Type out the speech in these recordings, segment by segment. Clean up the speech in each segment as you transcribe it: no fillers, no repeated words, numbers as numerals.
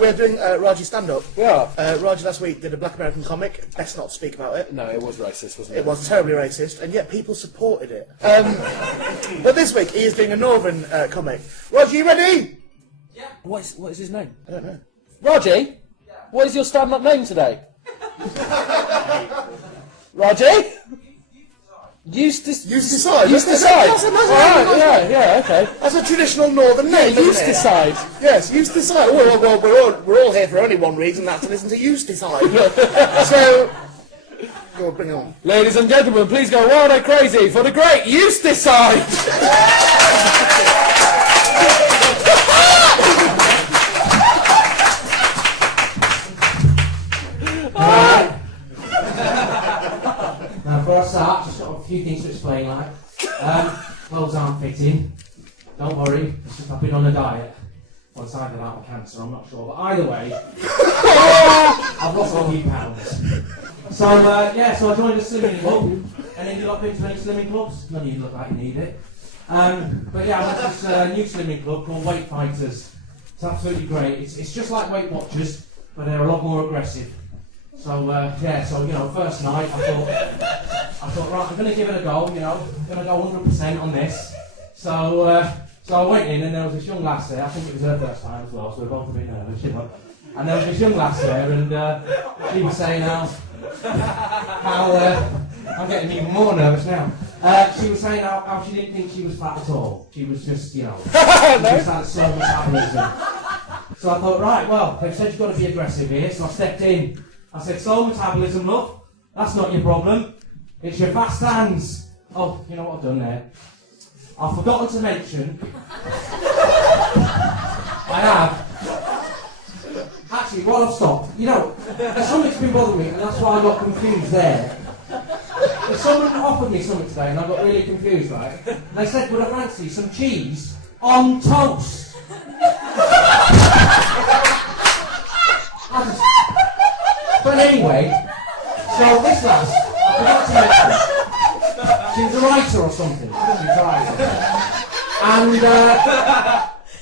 We're doing Raji stand-up. We are. Raji last week did a Black American comic. Best not speak about it. No, it was racist, wasn't it? It was terribly racist, and yet people supported it. But this week he is doing a Northern comic. Raji, you ready? Yeah. What is his name? I don't know. Raji? Yeah. What is your stand-up name today? Raji? Used to decide. Used to decide. That's a nice name. Yeah, okay. That's a traditional Northern name. Used to decide. Yes, used to decide. Well, we're all here for only one reason. That's to listen to used to decide. So, go on, bring it on. Ladies and gentlemen, please go wild and crazy for the great used to decide. Now, for a start, just got a few things to explain, like, clothes aren't fitting. Don't worry, it's just I've been on a diet. Well, it's either that or cancer, I'm not sure. But either way, I've lost a few pounds. So, so I joined a slimming club, and ended up into any slimming clubs. None of you look like you need it. But yeah, I went to this new slimming club called Weight Fighters. It's absolutely great. It's just like Weight Watchers, but they're a lot more aggressive. So, first night I thought, right, I'm going to give it a go, I'm going to go 100% on this. So I went in and there was this young lass there, I think it was her first time as well, so we're both a bit nervous, And there was this young lass there and she was saying how I'm getting even more nervous now. She was saying how she didn't think she was fat at all. She was just, she just had so much metabolism. So I thought, right, well, they've said you've got to be aggressive here, so I stepped in. I said, slow metabolism, love, that's not your problem. It's your fast hands. Oh, you know what I've done there? I've forgotten to mention. I have. Actually, while I've stopped, something's been bothering me, and that's why I got confused there. Someone offered me something today, and I got really confused, right? They said, would I fancy some cheese on toast? But anyway, so this lass, I forgot to mention, she was a writer or something. She was a writer.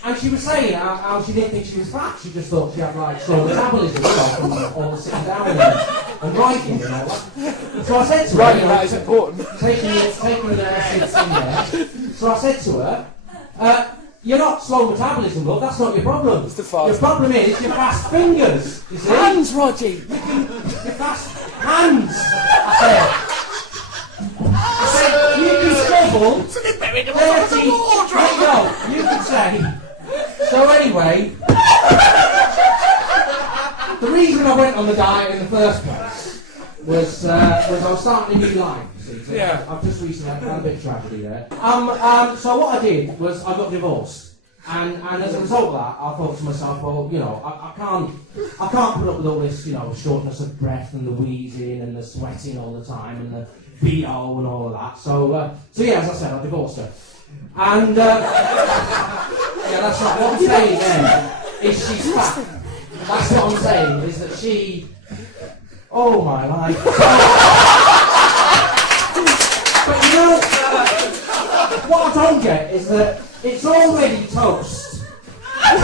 And she was saying how she didn't think she was fat. She just thought she had slow metabolism from all the sitting down and writing and all that. So I said to her, that is important. Taking the seats in there. So I said to her, you're not slow metabolism, love, that's not your problem. It's the fast. Your problem is your fast fingers, you see? Hands, Raji! Your fast hands, I said, you can struggle 30, you can say. So anyway, the reason I went on the diet in the first place was I was starting a new life. Yeah. I've just recently had a bit of tragedy there. So what I did was I got divorced, and as a result of that, I thought to myself, well, I can't put up with all this, shortness of breath and the wheezing and the sweating all the time and the BO and all of that. So yeah, as I said, I divorced her, and yeah, that's right. What I'm saying then is she's fat. That's what I'm saying is that she. Oh my life. But what I don't get is that it's already toast. And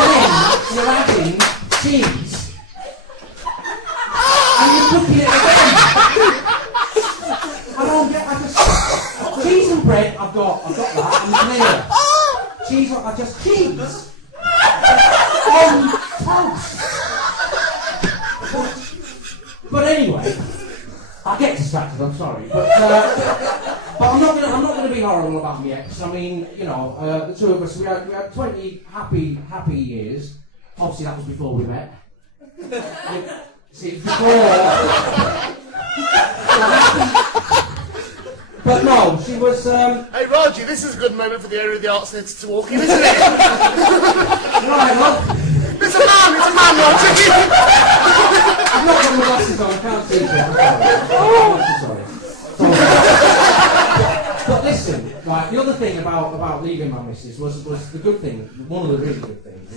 then you're adding cheese. And you're cooking it again. Cheese and bread, I've got that, and vanilla. Cheese, cheese. On toast. But anyway, I get distracted, I'm sorry, but I'm not going to be horrible about my ex. I mean, the two of us, we had 20 happy years. Obviously, that was before we met. See, before. But no, she was. Hey, Raji, this is a good moment for the area of the arts centre to walk in, isn't it? Right, look. It's a man, Raji. I've not got my glasses on, I can't see it. I'm sorry. But listen, right, the other thing about leaving my missus was the good thing, one of the really good things,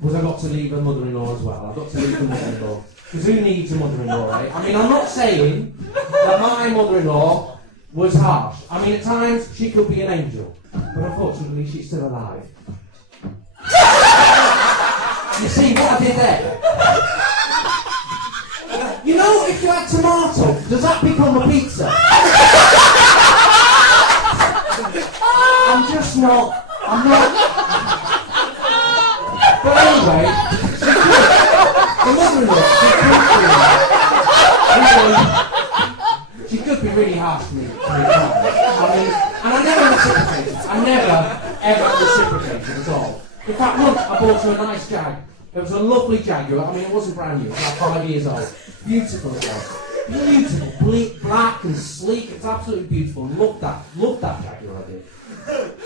was I got to leave her mother-in-law as well. I got to leave the mother-in-law. Because who needs a mother-in-law, right? I mean, I'm not saying that my mother-in-law was harsh. I mean, at times, she could be an angel. But unfortunately, she's still alive. like tomato, does that become a pizza? I'm just not. I'm not. But anyway, the mother-in-law, she could be really harsh to me. I mean, and I never reciprocated. I never, ever reciprocated at all. In fact, once I bought her a nice Jag. It was a lovely Jaguar. I mean, it wasn't brand new. It was like 5 years old. Beautiful it was. Beautiful, black and sleek. It's absolutely beautiful. Loved that Jaguar. I did.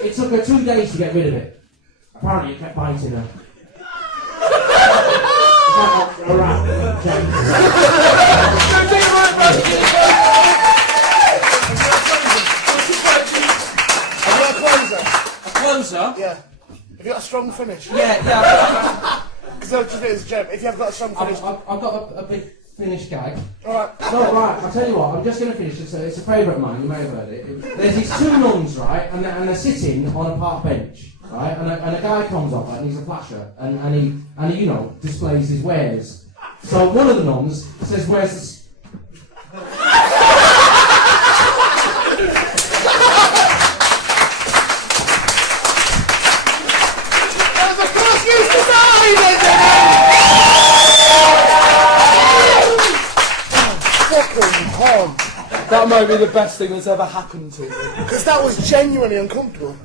It took her 2 days to get rid of it. Apparently, it kept biting her. It's like a rat. A closer? Yeah. Have you got a strong finish? Yeah. Because I just it's a joke. If you have got a strong finish... I've got a big finish gag. Alright. No, right, I'll tell you what, I'm just going to finish. It's a favourite of mine, you may have heard it. There's these 2 nuns, right, and they're sitting on a park bench, right, and a guy comes up, and he's a flasher, and he, you know, displays his wares. So one of the nuns says, "Where's the..." That might be the best thing that's ever happened to me. Because that was genuinely uncomfortable.